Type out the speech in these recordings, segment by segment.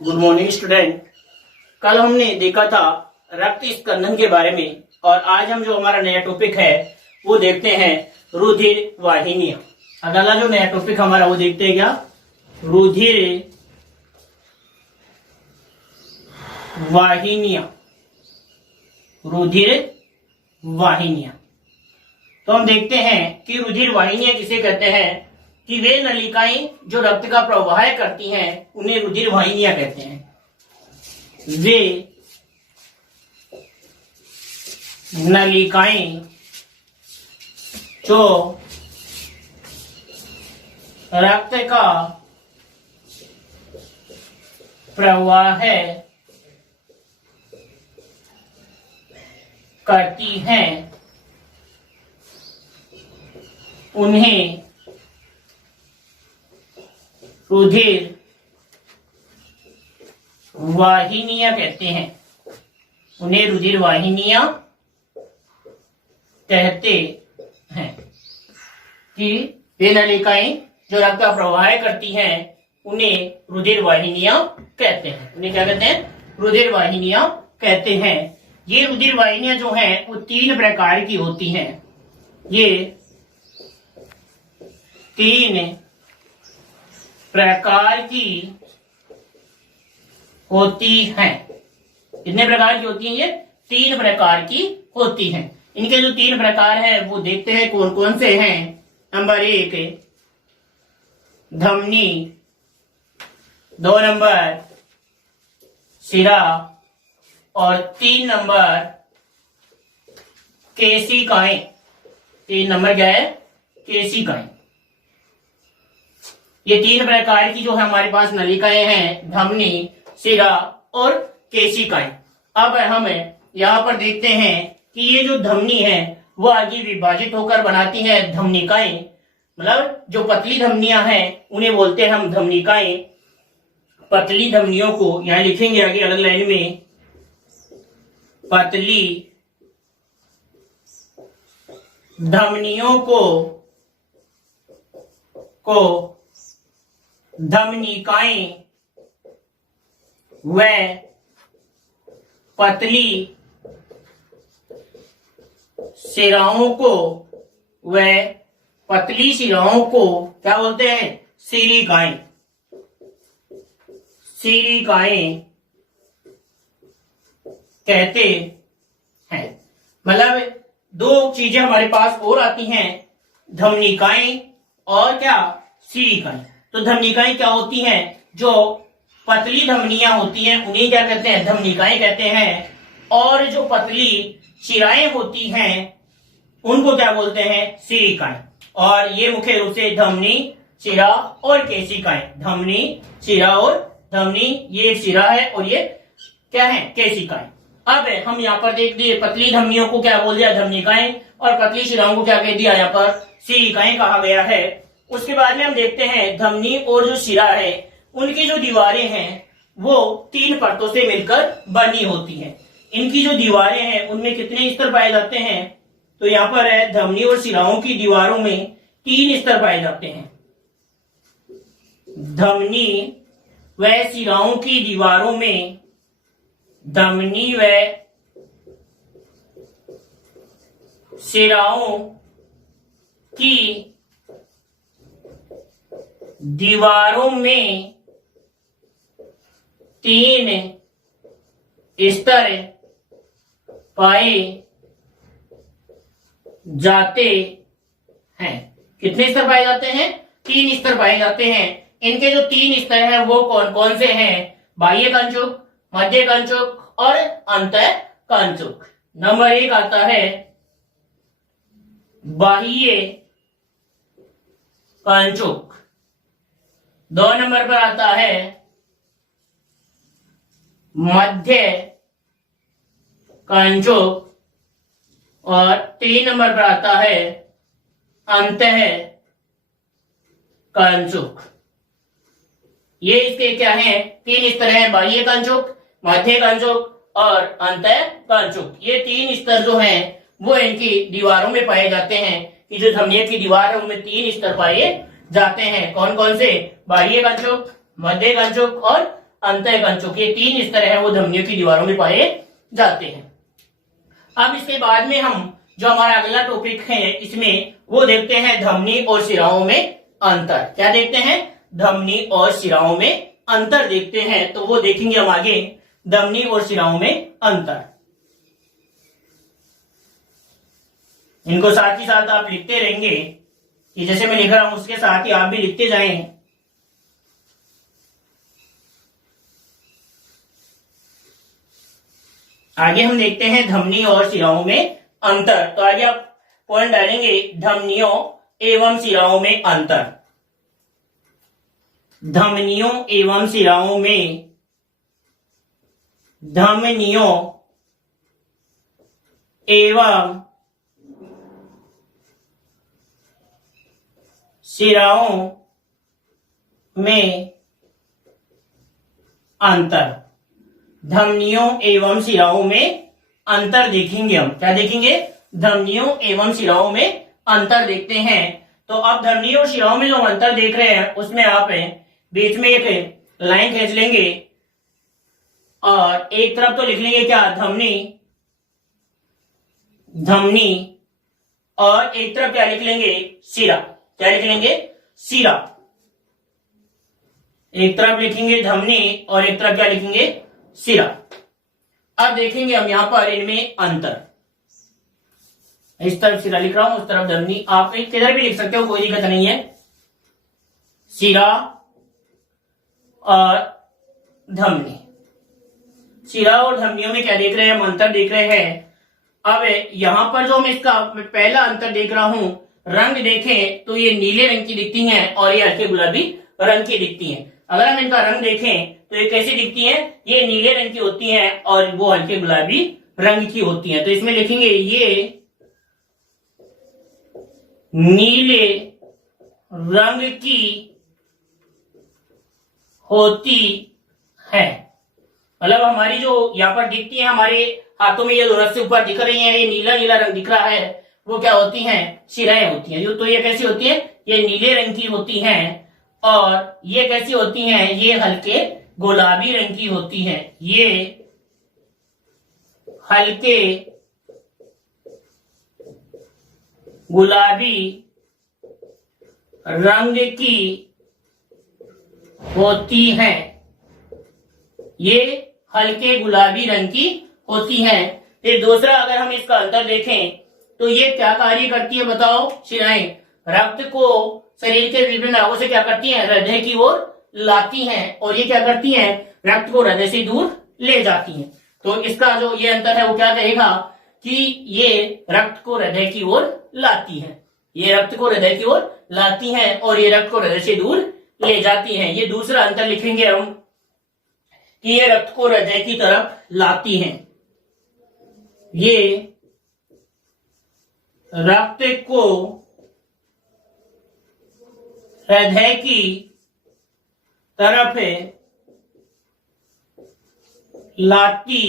Good morning student. कल हमने देखा था रक्त स्कंदन के बारे में और आज हम जो हमारा नया टॉपिक है वो देखते हैं रुधिर वाहिनियां। अगला जो नया टॉपिक हमारा वो देखते हैं क्या, रुधिर वाहिनियां। रुधिर वाहिनियां तो हम देखते हैं कि रुधिर वाहिनियां किसे कहते हैं कि वे नलिकाएं जो रक्त का प्रवाह करती हैं उन्हें रुधिर वाहिनियां कहते हैं। वे नलिकाएं जो रक्त का प्रवाह करती हैं उन्हें रुधिर वाहिनियां कहते हैं। उन्हें रुधिर वाहिनियां कहते हैं कि वे नलिकाएं जो रक्त का प्रवाह करती हैं उन्हें रुधिर वाहिनियां कहते हैं। उन्हें क्या कहते हैं? रुधिर वाहिनियां कहते हैं। ये रुधिर वाहिनियां जो हैं वो 3 प्रकार की होती हैं। ये 3 प्रकार की होती हैं। कितने प्रकार की होती हैं? ये 3 प्रकार की होती हैं। इनके जो 3 प्रकार हैं वो देखते हैं कौन कौन से हैं। नंबर 1 धमनी, 2 नंबर शिरा और 3 नंबर केशिकाएं। 3 नंबर क्या है? केशिकाएं। ये 3 प्रकार की जो है हमारे पास नलिकाएं हैं, धमनी, शिरा और केशिकाएं। अब हम यहाँ पर देखते हैं कि ये जो धमनी है वो आगे विभाजित होकर बनाती है धमनिकाएं। मतलब जो पतली धमनियां हैं उन्हें बोलते हैं हम धमनिकाएं। पतली धमनियों को यहाँ लिखेंगे आगे अलग लाइन में, पतली धमनियों को धमनिकाएं व पतली शिराओं को क्या बोलते हैं? शिरीकाएं। शिरीकाएं कहते हैं। मतलब 2 चीजें हमारे पास और आती हैं, धमनिकाएं और क्या? शिरीकाएं। तो धमनिकाएं क्या होती हैं? जो पतली धमनियां होती हैं उन्हें क्या कहते हैं? धमनिकाएं कहते हैं। और जो पतली शिराएं होती हैं उनको क्या बोलते हैं? शिरीकाएं। और ये मुख्य रूप से धमनी, शिरा और केशिकाएं। धमनी, शिरा और धमनी, ये शिरा है और ये क्या है? केशिकाएं। अब हम यहाँ पर देख दिए पतली धमनियों को क्या बोल दिया? धमनिकाएं। और पतली शिराओं को क्या कह दिया? यहाँ पर शिरीकाएं कहा गया है। उसके बाद में हम देखते हैं धमनी और जो शिरा है उनकी जो दीवारें हैं वो 3 परतों से मिलकर बनी होती हैं। इनकी जो दीवारें हैं उनमें कितने स्तर पाए जाते हैं? तो यहाँ पर है धमनी और शिराओं की दीवारों में 3 स्तर पाए जाते हैं। धमनी व शिराओं की दीवारों में, धमनी व शिराओं की दीवारों में 3 स्तर पाए जाते हैं। कितने स्तर पाए जाते हैं? 3 स्तर पाए जाते हैं। इनके जो 3 स्तर हैं वो कौन कौन से हैं? बाह्य कंचुक, मध्य कंचुक और अंतः कंचुक। नंबर 1 आता है बाह्य कंचुक, 2 नंबर पर आता है मध्य कंचुक और 3 नंबर पर आता है अंतः कंचुक। ये इसके क्या है? 3 स्तर हैं, बाह्य कंचुक, मध्य कंचुक और अंतः कंचुक। ये 3 स्तर जो हैं वो इनकी दीवारों में पाए जाते हैं कि जो धमनियों की दीवार है उनमें 3 स्तर पाए जाते हैं। कौन कौन से? बाह्य कंचुक, मध्य कंचुक और अंतःकंचों के 3 स्तर हैं वो धमनियों की दीवारों में पाए जाते हैं। अब इसके बाद में हम जो हमारा अगला टॉपिक है इसमें वो देखते हैं धमनी और शिराओं में अंतर। क्या देखते हैं? धमनी और शिराओं में अंतर देखते हैं। तो वो देखेंगे हम आगे, धमनी और शिराओं में अंतर। इनको साथ ही साथ आप लिखते रहेंगे कि जैसे मैं लिख रहा हूं उसके साथ ही आप भी लिखते जाएं। आगे हम देखते हैं धमनी और शिराओं में अंतर। तो आगे आप पॉइंट डालेंगे, धमनियों एवं शिराओं में अंतर। धमनियों एवं शिराओं में, धमनियों एवं शिराओं में अंतर। धमनियों एवं शिराओं में अंतर देखेंगे हम। क्या देखेंगे? धमनियों एवं शिराओं में अंतर देखते हैं। तो अब धमनियों और शिराओं में जो अंतर देख रहे हैं उसमें आप बीच में एक लाइन खींच लेंगे और एक तरफ तो लिख लेंगे क्या? धमनी, धमनी, और एक तरफ क्या लिख लेंगे? शिरा। क्या लिख लेंगे? शिरा। एक तरफ लिखेंगे धमनी और एक तरफ क्या लिखेंगे? शिरा। अब देखेंगे हम यहां पर इनमें अंतर। इस तरफ शिरा लिख रहा हूं, उस तरफ धमनी। आप किधर भी लिख सकते हो, कोई दिक्कत नहीं है। शिरा और धमनी, शिरा और धमनियों में क्या देख रहे हैं हम? अंतर देख रहे हैं। अब यहां पर जो मैं इसका पहला अंतर देख रहा हूं, रंग देखें तो ये नीले रंग की दिखती हैं और ये हल्के गुलाबी रंग की दिखती हैं। अगर हम इनका रंग देखें तो ये कैसी दिखती हैं? ये नीले रंग की होती हैं और वो हल्के गुलाबी रंग की होती हैं। तो इसमें लिखेंगे ये नीले रंग की होती है। मतलब हमारी जो यहाँ पर दिखती है, हमारे हाथों में ये दोनों से ऊपर दिख रही हैं, ये नीला नीला रंग दिख रहा है, वो क्या होती हैं? शिराएं होती हैं। तो ये कैसी होती है? ये नीले रंग की होती हैं। और ये कैसी होती हैं? ये हल्के गुलाबी रंग की होती हैं। ये हल्के गुलाबी रंग की होती हैं। ये हल्के गुलाबी रंग की होती हैं। फिर दूसरा अगर हम इसका अंतर देखें तो ये क्या कार्य करती है बताओ? शिराएं रक्त को शरीर के विभिन्न भागों से क्या करती हैं? हृदय की ओर लाती हैं। और ये क्या करती हैं? रक्त को हृदय से दूर ले जाती हैं। तो इसका जो ये अंतर है वो क्या कहेगा कि ये रक्त को हृदय की ओर लाती हैं। ये रक्त को हृदय की ओर लाती हैं और ये रक्त को हृदय से दूर ले जाती हैं। ये दूसरा अंतर लिखेंगे हम कि ये रक्त को हृदय की तरफ लाती हैं। ये रक्त को हृदय की तरफ लाती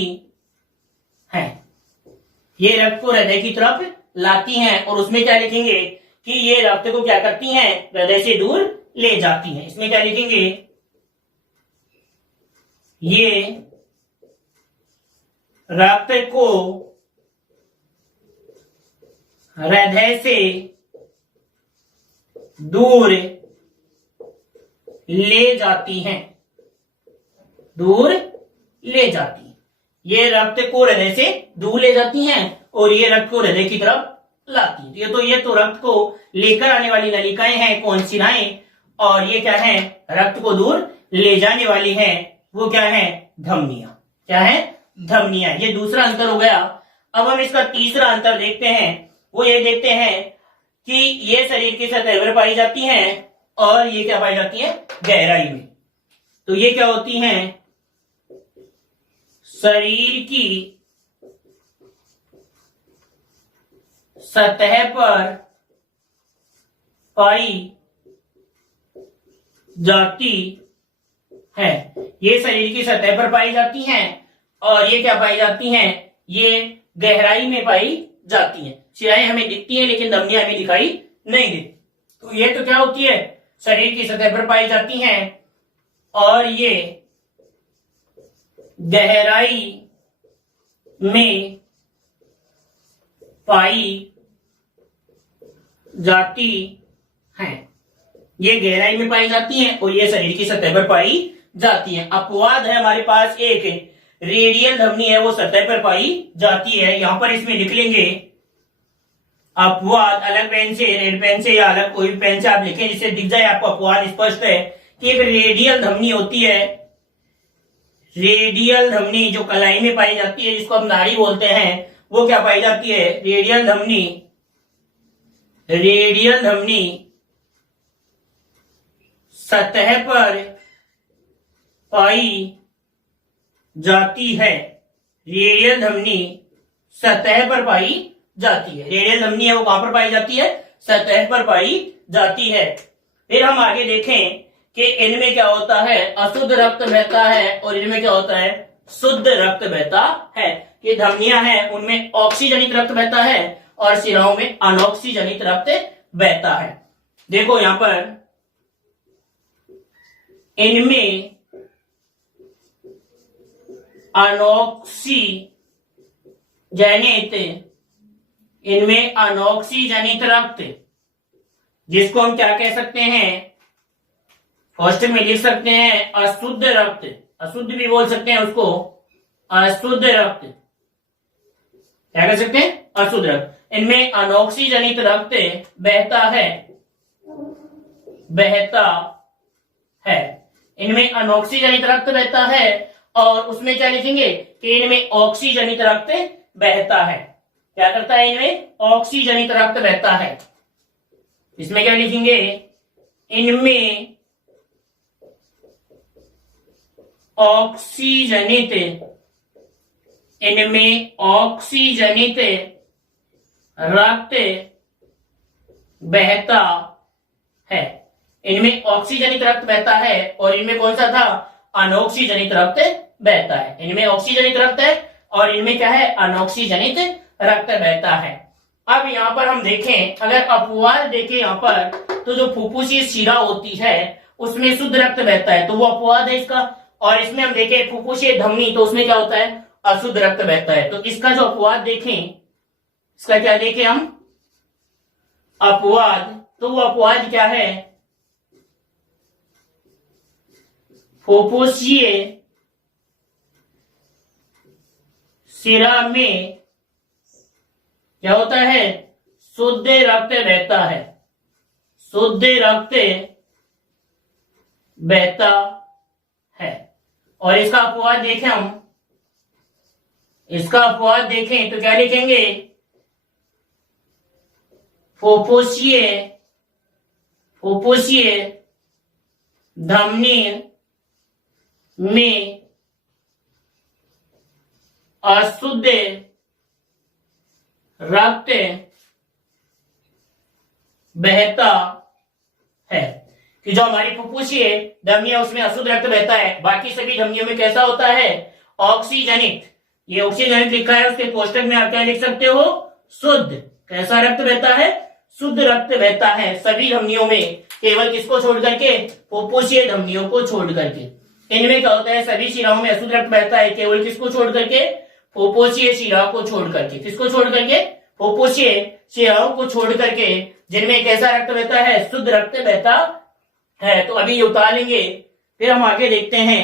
है। ये रक्त को हृदय की तरफ लाती हैं और उसमें क्या लिखेंगे कि ये रक्त को क्या करती हैं? हृदय से दूर ले जाती हैं। इसमें क्या लिखेंगे? ये रक्त को हृदय से दूर ले जाती हैं। दूर ले जाती हैं। ये रक्त को हृदय से दूर ले जाती हैं और ये रक्त को हृदय की तरफ लाती हैं। ये तो रक्त को लेकर आने वाली नलिकाएं हैं, कौन शिराएं, और ये क्या है? रक्त को दूर ले जाने वाली हैं, वो क्या है? धमनियां। क्या है? धमनियां। ये दूसरा अंतर हो गया। अब हम इसका तीसरा अंतर देखते हैं। वो ये देखते हैं कि ये शरीर की सतह पर पाई जाती हैं और ये क्या पाई जाती है? गहराई में। तो ये क्या होती हैं? शरीर की सतह पर पाई जाती है। ये शरीर की सतह पर पाई जाती हैं और ये क्या पाई जाती हैं? ये गहराई में पाई जाती हैं। शिराएं हमें दिखती हैं लेकिन धमनियां हमें दिखाई नहीं देती। तो ये तो क्या होती है? शरीर की सतह पर पाई जाती हैं और ये गहराई में पाई जाती हैं। ये गहराई में पाई जाती हैं और ये शरीर की सतह पर पाई जाती हैं। अपवाद है हमारे पास एक रेडियल धमनी है, वो सतह पर पाई जाती है। यहां पर इसमें लिख लेंगे अपवाद, अलग पेन से, रेड पेन से या अलग कोई पेन से आप लिखें जिससे दिख जाए आपको अपवाद स्पष्ट है कि एक रेडियल धमनी होती है। रेडियल धमनी जो कलाई में पाई जाती है, जिसको हम नाड़ी बोलते हैं, वो क्या पाई जाती है? रेडियल धमनी। रेडियल धमनी सतह पर पाई जाती है। रेडियल धमनी सतह पर पाई जाती है। रेडियल धमनी है वो कहां पर पाई जाती है? सतह पर पाई जाती है। फिर हम आगे देखें कि इनमें क्या होता है? अशुद्ध रक्त बहता है और इनमें क्या होता है? शुद्ध रक्त बहता है। ये धमनियां हैं उनमें ऑक्सीजनित रक्त बहता है और शिराओं में अनऑक्सीजनित रक्त बहता है। देखो यहां पर इनमें अनऑक्सीजनित रक्त, जिसको हम क्या कह सकते हैं? फर्स्ट में लिख सकते हैं अशुद्ध रक्त, अशुद्ध भी बोल सकते हैं उसको, अशुद्ध रक्त। क्या कह सकते हैं? अशुद्ध रक्त। इनमें अनऑक्सीजनित रक्त बहता है, बहता है। इनमें अनऑक्सीजनित रक्त बहता है और उसमें क्या लिखेंगे कि इनमें ऑक्सीजनित रक्त बहता है। क्या करता है? इनमें ऑक्सीजनित रक्त बहता है। इसमें क्या लिखेंगे? इनमें ऑक्सीजनित, इनमें ऑक्सीजनित रक्त बहता है। इनमें ऑक्सीजनित रक्त बहता है और इनमें कौन सा था? अनऑक्सीजनित रक्त बहता है। इनमें ऑक्सीजनित रक्त है और इनमें क्या है? अनऑक्सीजनित रक्त बहता है। अब यहां पर हम देखें, अगर अपवाद देखें यहां पर, तो जो फुफ्फुसीय शिरा होती है उसमें शुद्ध रक्त बहता है, तो वो अपवाद है इसका। और इसमें हम देखें फुफ्फुसीय धमनी, तो उसमें क्या होता है? अशुद्ध रक्त बहता है। तो इसका जो अपवाद देखें, इसका क्या देखें हम? अपवाद। तो वो अपवाद क्या है? फुफ्फुसीय शिरा में क्या होता है? शुद्ध रक्त बहता है, शुद्ध रक्त बहता है। और इसका अपवाद देखें हम, इसका अपवाद देखें तो क्या लिखेंगे? फुफ्फुसीय, फुफ्फुसीय धमनी में अशुद्ध रक्त बहता है। कि जो हमारी फुफ्फुसीय धमनी है उसमें अशुद्ध रक्त बहता है, बाकी सभी धमनियों में कैसा होता है? ऑक्सीजनित। ये ऑक्सीजनित लिखा है, उसके कोष्टक में आप क्या लिख सकते हो? शुद्ध। कैसा रक्त बहता है? शुद्ध रक्त बहता है सभी धमनियों में, केवल किसको छोड़ करके? फुफ्फुसीय धमनियों को छोड़ करके। इनमें क्या होता है? सभी शिराओं में अशुद्ध रक्त बहता है, केवल किसको छोड़ करके? फुफ्फुसीय शिराओं को छोड़ करके। किसको छोड़ करके? फुफ्फुसीय शिराओं को छोड़ करके, जिनमें कैसा रक्त बहता है? शुद्ध रक्त बहता है। तो अभी ये उतार लेंगे, फिर हम आगे देखते हैं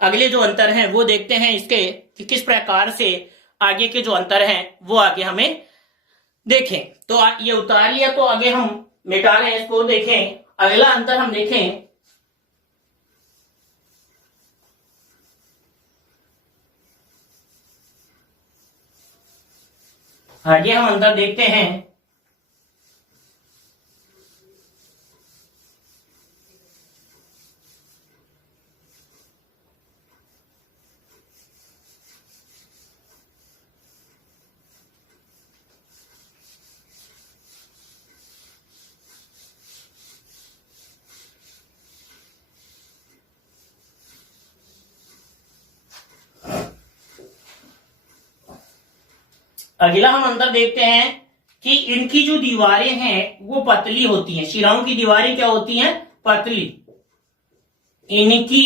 अगले जो अंतर हैं वो देखते हैं इसके कि किस प्रकार से आगे के जो अंतर हैं वो आगे हमें देखें। तो ये उतार लिया, तो आगे हम मिटा रहे हैं इसको। देखें अगला अंतर हम देखें, आगे हम अंतर देखते हैं। अगला हम अंदर देखते हैं कि इनकी जो दीवारें हैं वो पतली होती हैं। शिराओं की दीवारें क्या होती हैं? पतली। इनकी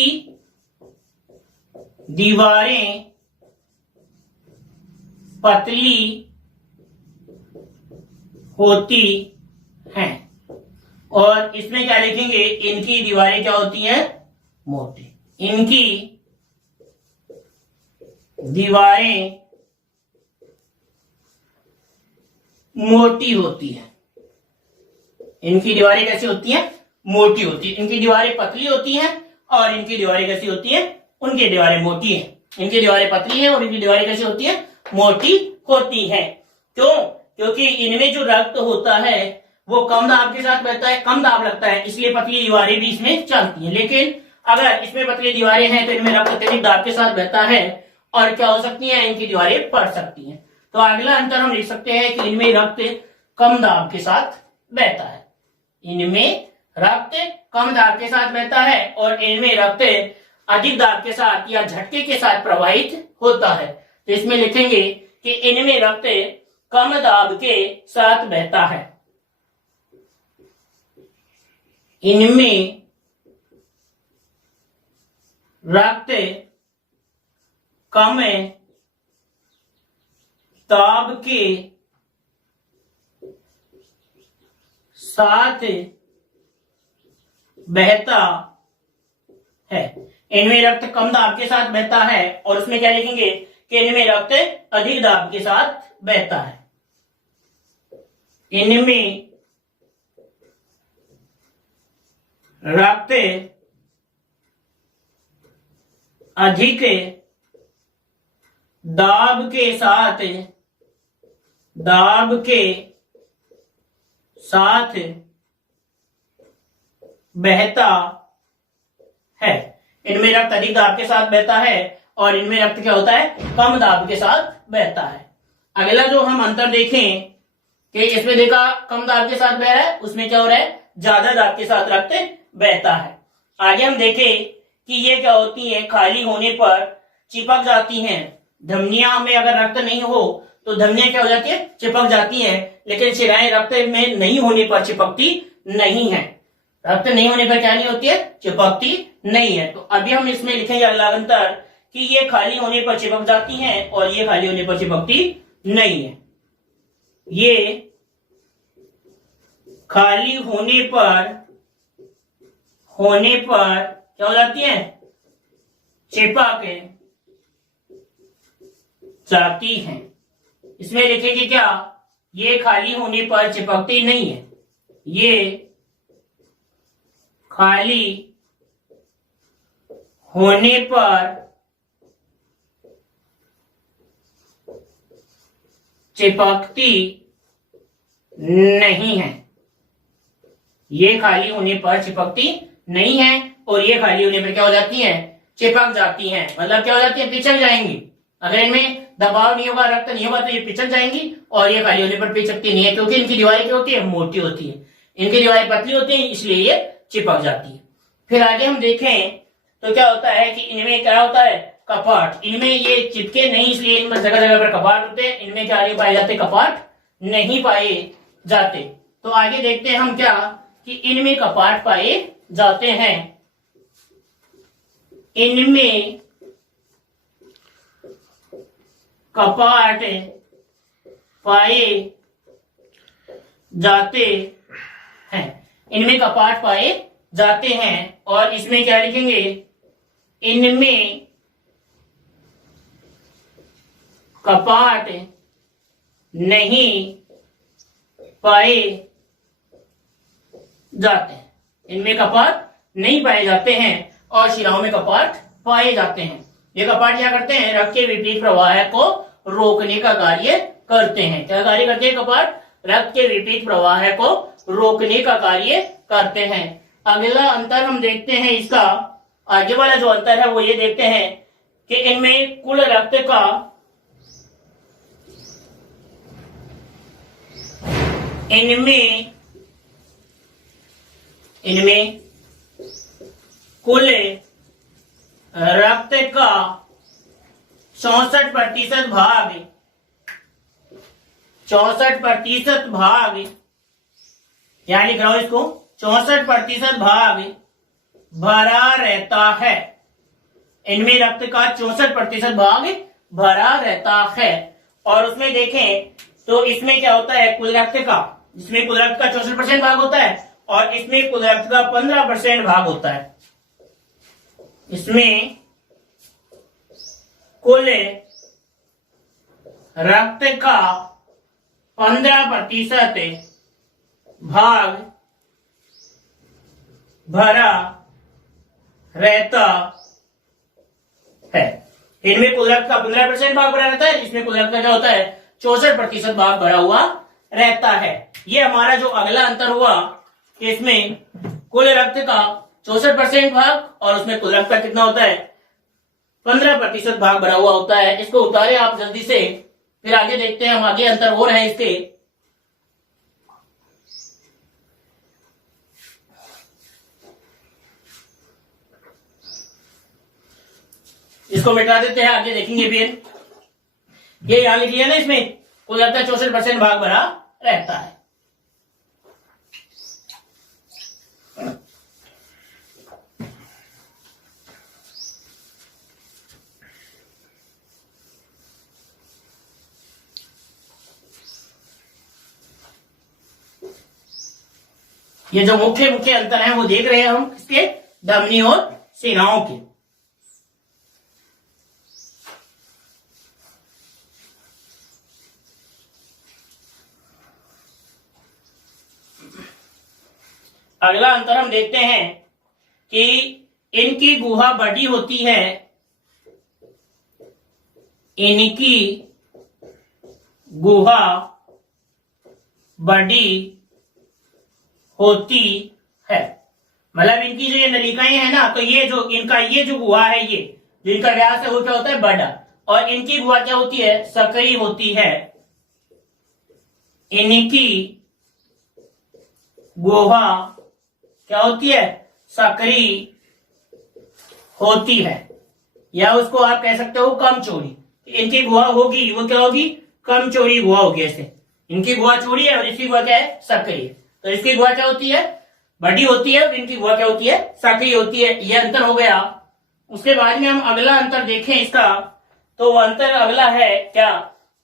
दीवारें पतली होती हैं। और इसमें क्या लिखेंगे, इनकी दीवारें क्या होती हैं, मोटी। इनकी दीवारें मोटी होती है। इनकी दीवारें कैसी होती हैं, मोटी होती है। इनकी दीवारें पतली होती हैं और इनकी दीवारें कैसी होती हैं, उनकी दीवारें मोटी हैं। इनकी दीवारें पतली हैं और इनकी दीवारें कैसी होती हैं, मोटी होती हैं। क्यों? क्योंकि इनमें जो रक्त होता है वो कम दाब के साथ बहता है, कम दाब लगता है, इसलिए पतली दीवारें भी इसमें चलती हैं। लेकिन अगर इसमें पतली दीवारें हैं तो इनमें रक्त अत्यधिक दाब के साथ बहता है और क्या हो सकती है, इनकी दीवारें फट सकती हैं। तो अगला अंतर हम लिख सकते हैं कि इनमें रक्त कम दाब के साथ बहता है। इनमें रक्त कम दाब के साथ बहता है और इनमें रक्त अधिक दाब के साथ या झटके के साथ प्रवाहित होता है। तो इसमें लिखेंगे कि इनमें रक्त कम दाब के साथ बहता है। इनमें रक्त कम दाब के साथ बहता है। इनमें रक्त कम दाब के साथ बहता है और उसमें क्या लिखेंगे कि इनमें रक्त अधिक दाब के साथ बहता है। इनमें रक्त अधिक दाब के साथ बहता है। इनमें रक्त अधिक दाब के साथ बहता है और इनमें रक्त क्या होता है, कम दाब के साथ बहता है। अगला जो हम अंतर देखें कि इसमें देखा कम दाब के साथ बह रहा है, उसमें क्या हो रहा है, ज्यादा दाब के साथ रक्त बहता है। आगे हम देखें कि ये क्या होती है, खाली होने पर चिपक जाती हैं। धमनियां में अगर रक्त नहीं हो तो धमनियां क्या हो जाती है, चिपक जाती हैं, लेकिन शिराएं रक्त में नहीं होने पर चिपकती नहीं है। रक्त नहीं होने पर क्या नहीं होती है, चिपकती नहीं है। तो अभी हम इसमें लिखेंगे अगला अंतर कि ये खाली होने पर चिपक जाती हैं और ये खाली होने पर चिपकती नहीं है। ये खाली होने पर क्या हो जाती है, चिपक जाती हैं। इसमें लिखेंगे क्या, ये खाली होने पर चिपकती नहीं है। ये खाली होने पर चिपकती नहीं है। ये खाली होने पर चिपकती नहीं है और ये खाली होने पर क्या हो जाती है, चिपक जाती हैं। मतलब क्या हो जाती है, पिचक जाएंगी। अगर इनमें दबाव नहीं होगा, रक्त नहीं होगा तो ये पिचक जाएंगी और ये खाली होने पर पिचकती नहीं है, क्योंकि इनकी दीवारें क्या होती है, मोटी होती है। इनकी दीवारें पतली होती है, इसलिए ये चिपक जाती है। फिर आगे हम देखें तो क्या होता है कि इनमें क्या होता है, कपाट। इनमें ये चिपके नहीं, इसलिए इनमें जगह जगह पर कपाट होते हैं। इनमें क्या आगे पाए जाते, कपाट नहीं पाए जाते। तो आगे देखते हैं हम क्या कि इनमें कपाट पाए जाते हैं। इनमें कपाट पाए जाते हैं। इनमें कपाट पाए जाते हैं और इसमें क्या लिखेंगे, इनमें कपाट नहीं पाए जाते हैं। इनमें कपाट नहीं पाए जाते हैं और शिराओं में कपाट पाए जाते हैं। ये कपाट क्या करते हैं, रक्त के विपरीत प्रवाह को रोकने का कार्य करते हैं। क्या कार्य करते हैं कपाट, रक्त के विपरीत प्रवाह को रोकने का कार्य करते हैं। अगला अंतर हम देखते हैं इसका, आगे वाला जो अंतर है वो ये देखते हैं कि इनमें कुल रक्त का इनमें कुल रक्त का 64% भाग यहां लिख रहा हूं इसको, 64% भाग भरा रहता है। इनमें रक्त का 64% भाग भरा रहता है। और उसमें देखें तो इसमें क्या होता है, कुल रक्त का, जिसमें कुल रक्त का 64% भाग होता है और इसमें कुल रक्त का 15% भाग होता है। इसमें कुल रक्त का 15% भाग भरा रहता है। इनमें कुल रक्त का 15% भाग भरा रहता है, इसमें कुल रक्त का क्या होता है, 64% भाग भरा हुआ रहता है। ये हमारा जो अगला अंतर हुआ कि इसमें कुल रक्त का 64% भाग और उसमें कुल रक्त का कितना होता है, 15% भाग भरा हुआ होता है। इसको उतारे आप जल्दी से, फिर आगे देखते हैं हम आगे अंतर हो रहे हैं इसके। इसको मिटा देते हैं, आगे देखेंगे फिर। ये यहां लिख लिया ना, इसमें कुल रक्त का 64% भाग भरा रहता है। ये जो मुख्य मुख्य अंतर है वो देख रहे हैं हम किसके, धमनी और शिराओं के। अगला अंतर हम देखते हैं कि इनकी गुहा बड़ी होती है, इनकी गुहा बड़ी होती है। मतलब इनकी जो ये नलिकाएं हैं ना, तो ये जो इनका ये जो गुहा है, ये जो इनका व्यास है वो क्या होता है, बड़ा, और इनकी गुहा क्या होती है, सकरी होती है। इनकी गुहा क्या होती है, सकरी होती है, या उसको आप कह सकते हो कम चौड़ी। इनकी गुहा होगी वो क्या होगी, कम चौड़ी गुहा होगी। ऐसे इनकी गुहा चौड़ी है और इसकी गुहा क्या है, सकरी। तो इसकी गुहा क्या होती है, बड़ी होती है, और इनकी गुहा क्या होती है, सकरी होती है। यह अंतर हो गया। उसके बाद में हम अगला अंतर देखें इसका, तो वो अंतर अगला है क्या,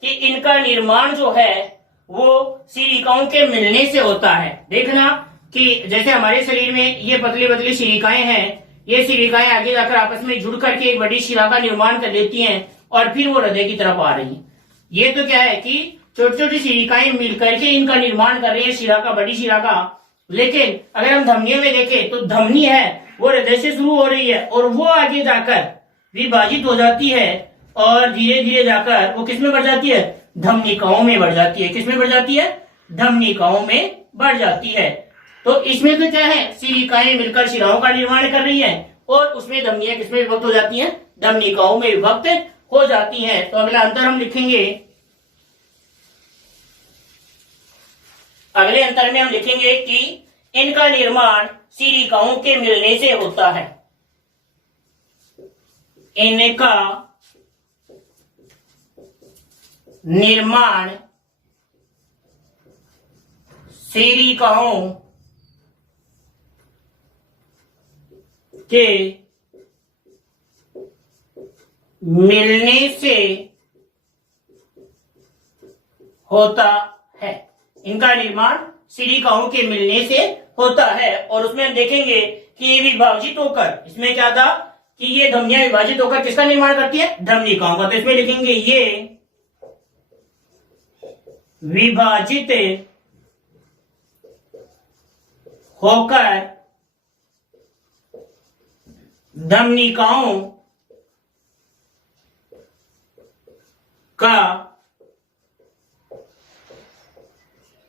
कि इनका निर्माण जो है वो सिलिकाओं के मिलने से होता है। देखना कि जैसे हमारे शरीर में ये पतली पतली शिलिकाएं हैं, ये शिलिकाएं आगे जाकर आपस में जुड़ करके एक बड़ी शिला का निर्माण कर लेती हैं और फिर वो हृदय की तरफ आ रही हैं। ये तो क्या है कि छोटी छोटी शिलिकाएं मिलकर के इनका निर्माण कर रही है शिला का, बड़ी शिला का। लेकिन अगर हम धमनियों में देखें तो धमनी है वो हृदय से शुरू हो रही है और वो आगे जाकर विभाजित हो जाती है और धीरे धीरे जाकर वो किसमें बढ़ जाती है, धमनिकाओं में बढ़ जाती है। किसमें बढ़ जाती है, धमनिकाओं में बढ़ जाती है। तो इसमें तो क्या है, शिलिकाएं मिलकर शिलाओं का निर्माण कर रही है और उसमें धमनियां किसमें विभक्त हो जाती हैं, धमनिकाओं में विभक्त हो जाती हैं। तो अगला अंतर हम लिखेंगे, अगले अंतर में हम लिखेंगे कि इनका निर्माण शिलिकाओं के मिलने से होता है। इनका निर्माण शिलिकाओं के मिलने से होता है। इनका निर्माण शिलिकाओं के मिलने से होता है। और उसमें हम देखेंगे कि ये विभाजित होकर, इसमें क्या था कि ये धमनियां विभाजित होकर किसका निर्माण करती है, धमनिकाओं का। तो इसमें लिखेंगे ये विभाजित होकर धमनिकाओं का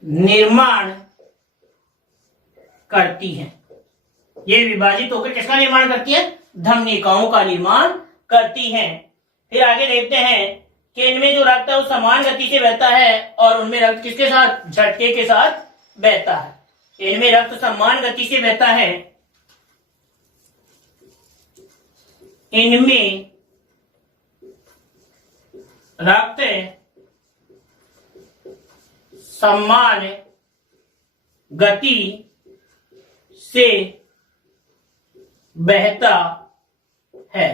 निर्माण करती हैं। ये विभाजित होकर किसका निर्माण करती है, धमनिकाओं का निर्माण करती हैं। फिर आगे देखते हैं कि इनमें जो रक्त है वो समान गति से बहता है और उनमें रक्त किसके साथ, झटके के साथ बहता है। इनमें रक्त समान गति से बहता है, इनमें रक्त समान गति से बहता है।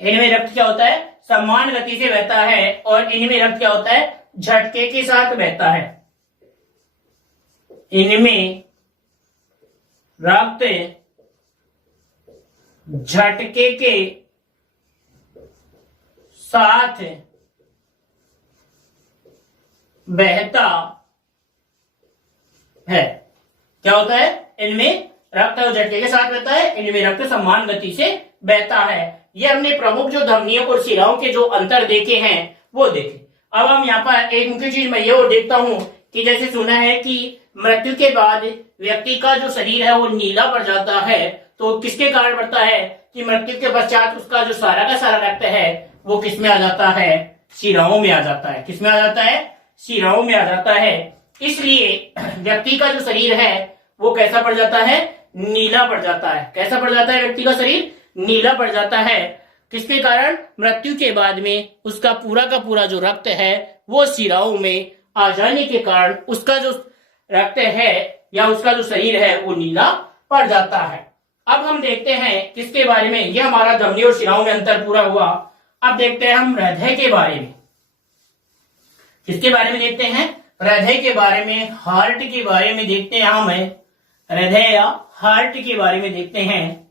इनमें रक्त क्या होता है, समान गति से बहता है, और इनमें रक्त क्या होता है, झटके के साथ बहता है। इनमें रक्त झटके के साथ बहता है। क्या होता है, इनमें रक्त और झटके के साथ बहता है, इनमें रक्त समान गति से बहता है। ये हमने प्रमुख जो धमनियों और शिराओं के जो अंतर देखे हैं वो देखे। अब हम यहाँ पर एक मुख्य चीज मैं ये और देखता हूं कि जैसे सुना है कि मृत्यु के बाद व्यक्ति का जो शरीर है वो नीला पड़ जाता है, तो किसके कारण पड़ता है कि मृत्यु के पश्चात उसका जो सारा का सारा रक्त है वो किस में आ जाता है, शिराओं में आ जाता है। किस में आ जाता है, शिराओं में आ जाता है। इसलिए व्यक्ति का जो शरीर है वो कैसा पड़ जाता है, नीला पड़ जाता है। कैसा पड़ जाता है, व्यक्ति का शरीर नीला पड़ जाता है। किसके कारण, मृत्यु के बाद में उसका पूरा का पूरा जो रक्त है वो शिराओं में आ जाने के कारण उसका जो रक्त है या उसका जो शरीर है वो नीला पड़ जाता है। अब हम देखते हैं किसके बारे में, यह हमारा धमनी और शिराओं में अंतर पूरा हुआ। अब देखते हैं हम हृदय के बारे में। किसके बारे में देखते हैं, हृदय के बारे में, हार्ट के बारे में देखते हैं। हम हृदय या हार्ट के बारे में देखते हैं।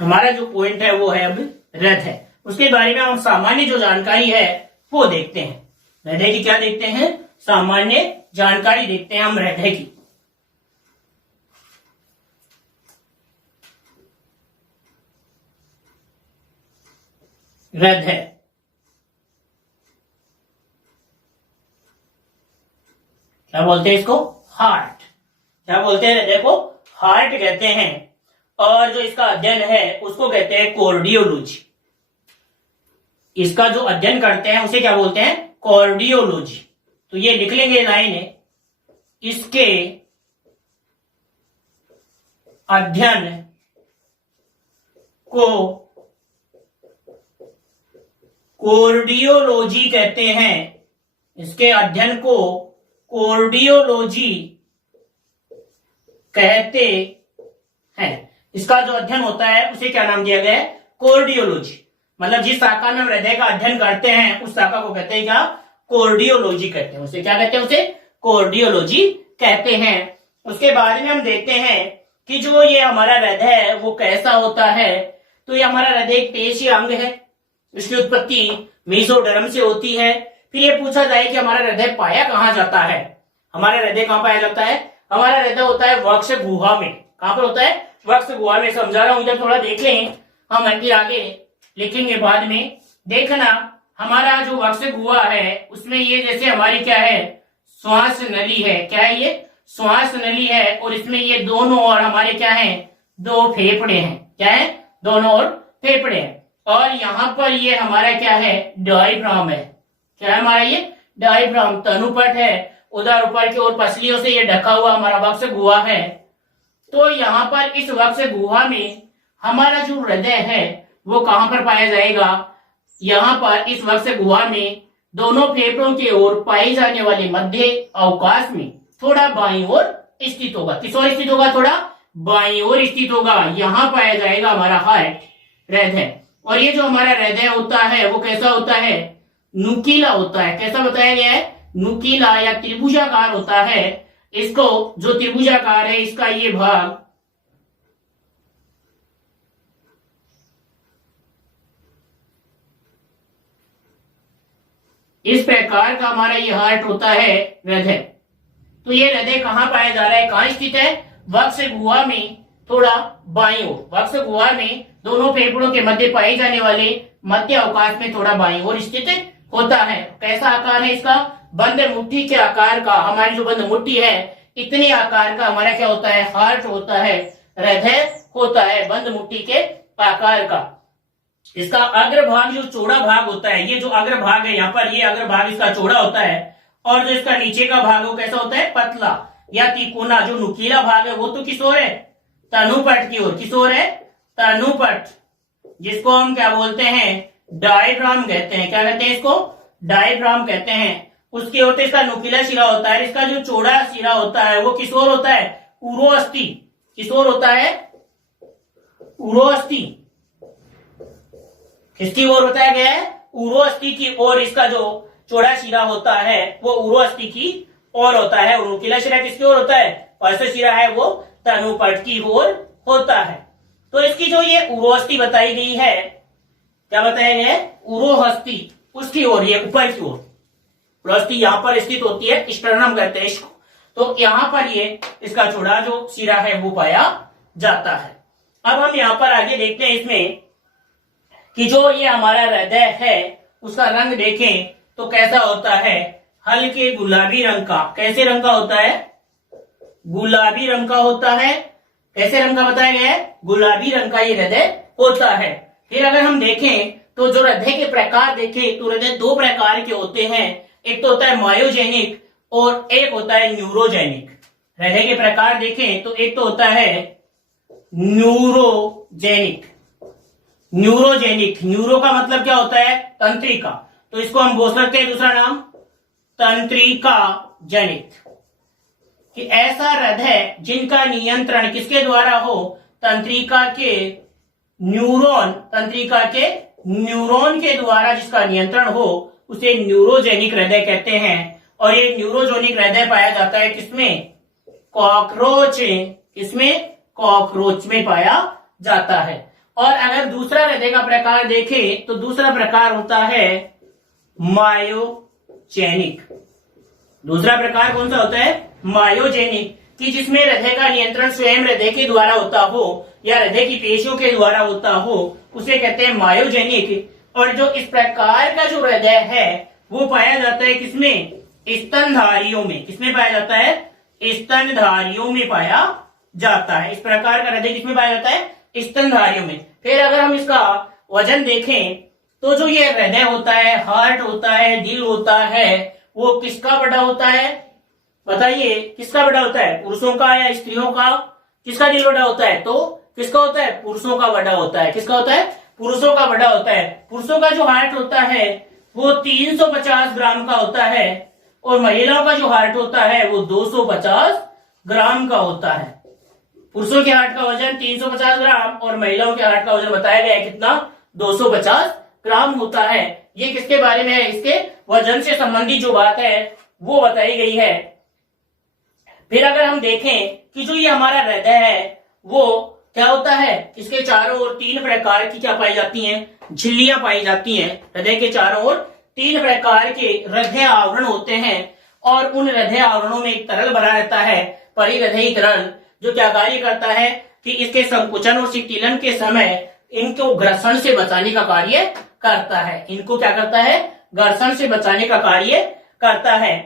हमारा जो पॉइंट है वो है अब हृदय। उसके बारे में हम सामान्य जो जानकारी है वो देखते हैं। हृदय की क्या देखते हैं, सामान्य जानकारी देखते हैं हम हृदय की। हृदय क्या बोलते हैं इसको, हार्ट। क्या बोलते हैं हृदय को, हार्ट कहते हैं। और जो इसका अध्ययन है उसको कहते हैं कार्डियोलॉजी। इसका जो अध्ययन करते हैं उसे क्या बोलते हैं, कार्डियोलॉजी। तो ये लिख लेंगे लाइन है, इसके अध्ययन को कार्डियोलॉजी कहते हैं। इसके अध्ययन को कार्डियोलॉजी कहते हैं। इसका जो अध्ययन होता है उसे क्या नाम दिया गया है, कार्डियोलॉजी। मतलब जिस शाखा में हम हृदय का अध्ययन करते हैं उस शाखा को कहते हैं क्या, कार्डियोलॉजी कहते हैं। उसे क्या कहते हैं, उसे कार्डियोलॉजी कहते हैं। उसके बाद में हम देखते हैं कि जो ये हमारा हृदय है वो कैसा होता है। तो ये हमारा हृदय एक पेशीय अंग है। इसकी उत्पत्ति मेसोडर्म से होती है। फिर ये पूछा जाए कि हमारा हृदय पाया कहाँ जाता है। हमारा हृदय कहाँ पाया जाता है, हमारा हृदय होता है वक्ष गुहा में। कहाँ पर होता है, वक्ष गुहा में। समझा रहा हूं, इधर थोड़ा देख लें, हम फिर आगे लिखेंगे बाद में। देखना हमारा जो वक्ष गुहा है उसमें ये जैसे हमारी क्या है, श्वास नली है। क्या है ये, श्वास नली है। और इसमें ये दोनों और हमारे क्या है, दो फेफड़े हैं। क्या है, दोनों और फेफड़े हैं। और यहाँ पर ये हमारा क्या है, डायफ्राम है। क्या है हमारा ये, डायफ्राम। तनुपट है, उधर ऊपर की ओर पसलियों से ये ढका हुआ हमारा वक्ष गुहा है। तो यहाँ पर इस वक्ष गुहा में हमारा जो हृदय है वो कहां पर पाया जाएगा, यहाँ पर इस वक्ष गुहा में दोनों फेफड़ों की ओर पाए जाने वाले मध्य अवकाश में थोड़ा बाईं ओर स्थित होगा। किस ओर स्थित होगा, थोड़ा बाईं ओर स्थित होगा। यहाँ पाया जाएगा हमारा हार्ट, हृदय। और ये जो हमारा हृदय होता है वो कैसा होता है, नुकीला होता है। कैसा बताया गया है, नुकीला या त्रिभुजाकार होता है। इसको जो त्रिभुजाकार है इसका ये भाग इस प्रकार का हमारा ये हार्ट होता है, हृदय। तो ये हृदय कहाँ पाया जा रहा है, कहाँ स्थित है, वक्ष गुहा में थोड़ा बाईं ओर। वक्ष गुहा में दोनों फेफड़ों के मध्य पाए जाने वाले मध्य अवकाश में थोड़ा बाईं ओर स्थित होता है। कैसा आकार है इसका, बंद मुट्ठी के आकार का। हमारी जो बंद मुट्ठी है इतने आकार का हमारा क्या होता है, हार्ट होता है, हृदय होता है, बंद मुट्ठी के आकार का। इसका अग्रभाग जो चौड़ा भाग होता है, ये जो अग्रभाग है यहाँ पर, ये अग्रभाग इसका चौड़ा होता है। और जो इसका नीचे का भाग वो कैसा होता है, पतला या तिकोना। जो नुकीला भाग है वो तो किस ओर है, तनुपट की ओर। किस ओर है, तनुपट, जिसको हम क्या बोलते हैं, डायफ्राम कहते हैं। क्या कहते हैं इसको, डायफ्राम कहते हैं। उसकी ओर तो इसका नुकीला शिरा होता है। इसका जो चौड़ा शिरा होता है वो किस ओर होता है, उरोअस्थि। किस ओर होता है, उरोअस्थि किसकी ओर बताया गया है? उरोअस्थि की ओर इसका जो चौड़ा शिरा होता है वो उरोअस्थि की ओर होता है, और नुकीला शिरा किसकी ओर होता है? औसत शिरा है वो तनुपट की ओर होता है। तो इसकी जो ये उरोअस्थि बताई गई है, क्या बताया गया है? उरोहस्थि, उसकी ओर, ये ऊपर की ओर उरोअस्थि यहां पर स्थित होती है, स्टर्नम कहते हैं इसको। तो यहां पर ये इसका चौड़ा जो शिरा है वो पाया जाता है। अब हम यहां पर आगे देखते हैं इसमें कि जो ये हमारा हृदय है उसका रंग देखें तो कैसा होता है? हल्के गुलाबी रंग का। कैसे रंग का होता है? गुलाबी रंग का होता है। कैसे रंग का बताया गया है? गुलाबी रंग का ये हृदय होता है। फिर अगर हम देखें तो जो हृदय के प्रकार देखें तो हृदय दो प्रकार के होते हैं, एक तो होता है मायोजेनिक और एक होता है न्यूरोजेनिक। हृदय के प्रकार देखें तो एक तो होता है न्यूरोजेनिक। न्यूरोजेनिक, न्यूरो का मतलब क्या होता है? तंत्रिका, तो इसको हम बोल सकते हैं दूसरा नाम तंत्रिका जनित। कि ऐसा हृदय जिनका नियंत्रण किसके द्वारा हो? तंत्रिका के न्यूरॉन, तंत्रिका के न्यूरॉन के द्वारा जिसका नियंत्रण हो उसे न्यूरोजेनिक हृदय कहते हैं। और ये न्यूरोजेनिक हृदय पाया जाता है किसमें? कॉकरोच। किसमें? कॉकरोच में पाया जाता है। और अगर दूसरा हृदय का प्रकार देखें तो दूसरा प्रकार होता है मायोजेनिक। दूसरा प्रकार कौन सा होता है? मायोजेनिक, कि जिसमें हृदय का नियंत्रण स्वयं हृदय के द्वारा होता हो या हृदय की पेशियों के द्वारा होता हो, उसे कहते हैं मायोजेनिक। और जो इस प्रकार का जो हृदय है वो पाया जाता है किसमें? स्तनधारियों में। किसमें पाया जाता है? स्तनधारियों में पाया जाता है। इस प्रकार का हृदय किसमें पाया जाता है? स्तनधारियों में। फिर अगर हम इसका वजन देखें तो जो ये हृदय होता है, हार्ट होता है, दिल होता है, वो किसका बड़ा होता है? बताइए किसका बड़ा होता है? पुरुषों का या स्त्रियों का? किसका दिल बड़ा होता है? तो किसका होता है? पुरुषों का बड़ा होता है। किसका होता है? पुरुषों का बड़ा होता है। पुरुषों का जो हार्ट होता है वो 350 ग्राम का होता है, और महिलाओं का जो हार्ट होता है वो 250 ग्राम का होता है। पुरुषों के हार्ट का वजन 350 ग्राम और महिलाओं के हार्ट का वजन बताया गया है कितना? 250 ग्राम होता है। ये किसके बारे में है? इसके वजन से संबंधित जो बात है वो बताई गई है। फिर अगर हम देखें कि जो ये हमारा हृदय है वो क्या होता है? इसके चारों ओर तीन प्रकार की क्या पाई जाती हैं? झिल्लियां पाई जाती हैं। हृदय के चारों ओर तीन प्रकार के हृदय आवरण होते हैं, और उन हृदय आवरणों में एक तरल भरा रहता है, परिहृदयी तरल, जो क्या कार्य करता है कि इसके संकुचन और शिथिलन के समय इनको घर्षण से बचाने का कार्य करता है। इनको क्या करता है? घर्षण से बचाने का कार्य करता है।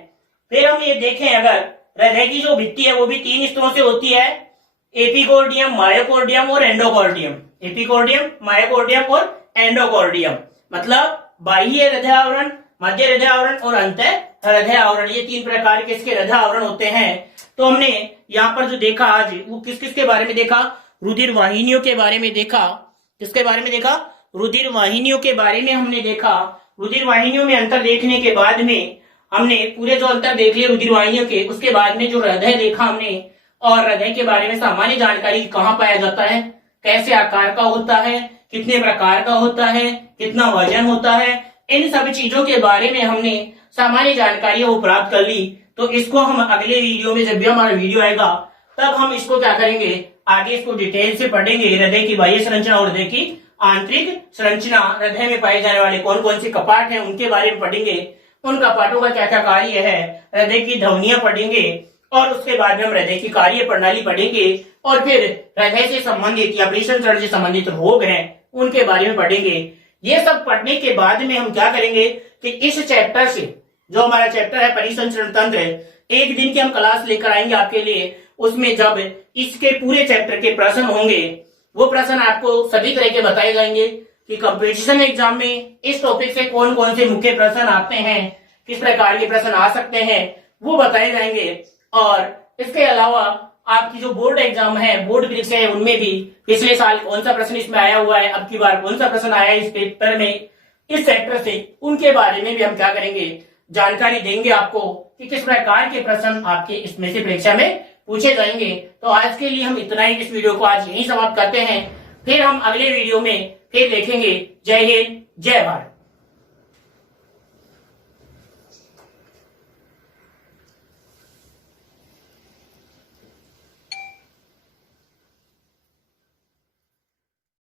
फिर हम ये देखें, अगर हृदय की जो भित्ति है वो भी तीन स्तरों से होती है, एपिकोर्डियम, मायोकोर्डियम और एंडोकोर्डियम। एपिकोर्डियम, मायोकोर्डियम और एंडोकोर्डियम, मतलब बाह्य हृदय आवरण, मध्य हृदय आवरण और अंत हृदय आवरण। ये तीन प्रकार के इसके हृदय आवरण होते हैं। तो हमने यहाँ पर जो देखा आज वो किस किस के बारे में देखा? रुधिर वाहिनियों के बारे में देखा। किसके बारे में देखा? रुधिर वाहिनियों के बारे में हमने देखा। रुधिर वाहिनियों में अंतर देखने के बाद में हमने पूरे जो अंतर देख लिए रुधिर वाहिनियों के, उसके बाद में जो हृदय देखा हमने, और हृदय के बारे में सामान्य जानकारी कहाँ पाया जाता है, कैसे आकार का होता है, कितने प्रकार का होता है, कितना वजन होता है, इन सभी चीजों के बारे में हमने सामान्य जानकारी वो प्राप्त कर ली। तो इसको हम अगले वीडियो में, जब भी हमारा वीडियो आएगा तब हम इसको क्या करेंगे? आगे इसको डिटेल से पढ़ेंगे। हृदय की बाह्य संरचना और हृदय की आंतरिक संरचना, हृदय में पाए जाने वाले कौन कौन से कपाट हैं उनके बारे में पढ़ेंगे, उन कपाटों का क्या क्या कार्य है, हृदय की ध्वनियां पढ़ेंगे, और उसके बाद में हम हृदय की कार्य प्रणाली पढ़ेंगे, और फिर हृदय से संबंधित या परिसंचरण से संबंधित रोग हैं उनके बारे में पढ़ेंगे। ये सब पढ़ने के बाद में हम क्या करेंगे कि इस चैप्टर से, जो हमारा चैप्टर है परिसंचरण तंत्र, एक दिन की हम क्लास लेकर आएंगे आपके लिए। उसमें जब इसके पूरे चैप्टर के प्रश्न होंगे, वो प्रश्न आपको सभी तरह के बताए जाएंगे कि कंपटीशन एग्जाम में इस टॉपिक से कौन कौन से मुख्य प्रश्न आते हैं, किस प्रकार के प्रश्न आ सकते हैं, वो बताए जाएंगे। और इसके अलावा आपकी जो बोर्ड एग्जाम है, बोर्ड परीक्षा है, उनमें भी पिछले साल कौन सा प्रश्न इसमें आया हुआ है, अब की बार कौन सा प्रश्न आया है इस पेपर में, इस चैप्टर से, उनके बारे में भी हम क्या करेंगे? जानकारी देंगे आपको कि किस प्रकार के प्रश्न आपके इसमें से परीक्षा में पूछे जाएंगे। तो आज के लिए हम इतना ही, इस वीडियो को आज यहीं समाप्त करते हैं। फिर हम अगले वीडियो में फिर देखेंगे। जय हिंद, जय भारत।